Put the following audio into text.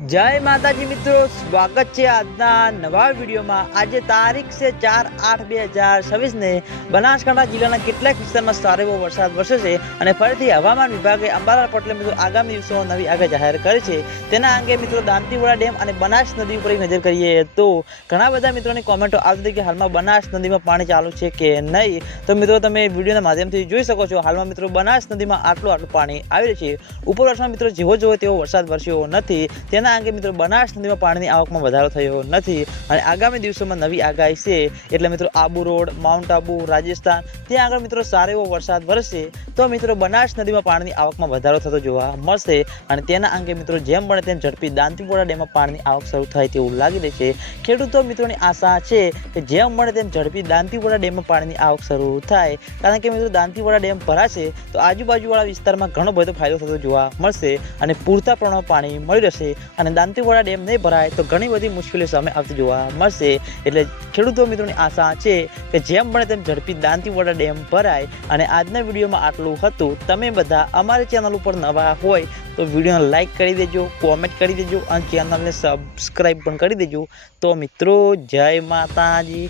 जय माताजी मित्रों, स्वागत है આજના નવા વિડીયોમાં। આજે તારીખ છે 4/8/2026 ને બનાસકાંઠા જિલ્લાના કેટલાક વિસ્તારમાં સારો એવો વરસાદ વરસ્યો છે અને ફરીથી હવામાન વિભાગે અંબાલાલ પટેલે મિત્રો આગામી દિવસોમાં નવી આગાહી જાહેર કરી છે। તેના અંગે મિત્રો દાંતીવાડા ડેમ અને બનાસ નદી ઉપર એક નજર કરીએ તો ઘણા બધા મિત્રોની કોમેન્ટો આવતી હતી કે હાલમાં બનાસ નદીમાં પાણી ચાલુ છે કે નહીં। તો મિત્રો તમે વિડીયોના માધ્યમથી જોઈ શકો છો હાલમાં મિત્રો બનાસ નદીમાં આટલું પાણી આવી રહ્યું છે। ઉપરવાસમાં મિત્રો જેવો જોવો તેવો વરસાદ વરસ્યો નથી। તેના અંગે મિત્રો બનાસ નદીમાં પાણીની આવકમાં વધારો થયો નથી અને આગામી દિવસોમાં નવી આગાહી છે। એટલે મિત્રો આબુ રોડ, માઉન્ટ આબુ, રાજસ્થાન ત્યાં આગળ મિત્રો સારો એવો વરસાદ વરસે તો મિત્રો બનાસ નદીમાં પાણીની આવકમાં વધારો થતો જોવા મળશે અને તેના અંગે મિત્રો જેમ બને તેમ ઝડપી દાંતીવાડા ડેમમાં પાણીની આવક શરૂ થાય તેવું લાગી રહ્યું છે। ખેડૂતો મિત્રોની આશા છે કે જેમ બને તેમ ઝડપી દાંતીવાડા ડેમમાં પાણીની આવક શરૂ થાય, કારણ કે મિત્રો દાંતીવાડા ડેમ ભરાશે તો આજુબાજુવાળા વિસ્તારમાં ઘણો બધો ફાયદો થતો જોવા મળશે અને પૂરતા પ્રમાણમાં પાણી મળી રહેશે અને દાંતીવાડા ડેમ નહીં ભરાય તો ઘણી બધી મુશ્કેલીઓ સામે આવતી જોવા મળશે। એટલે ખેડૂતો મિત્રોની આશા છે કે જેમ બને તેમ ઝડપી દાંતીવાડા ડેમ ભરાય। અને આજના વિડીયોમાં આટલું હતું। તમે બધા અમારી ચેનલ ઉપર નવા હોય તો વિડીયોને લાઈક કરી દેજો, કોમેન્ટ કરી દેજો અને ચેનલને સબસ્ક્રાઈબ પણ કરી દેજો। તો મિત્રો જય માતાજી।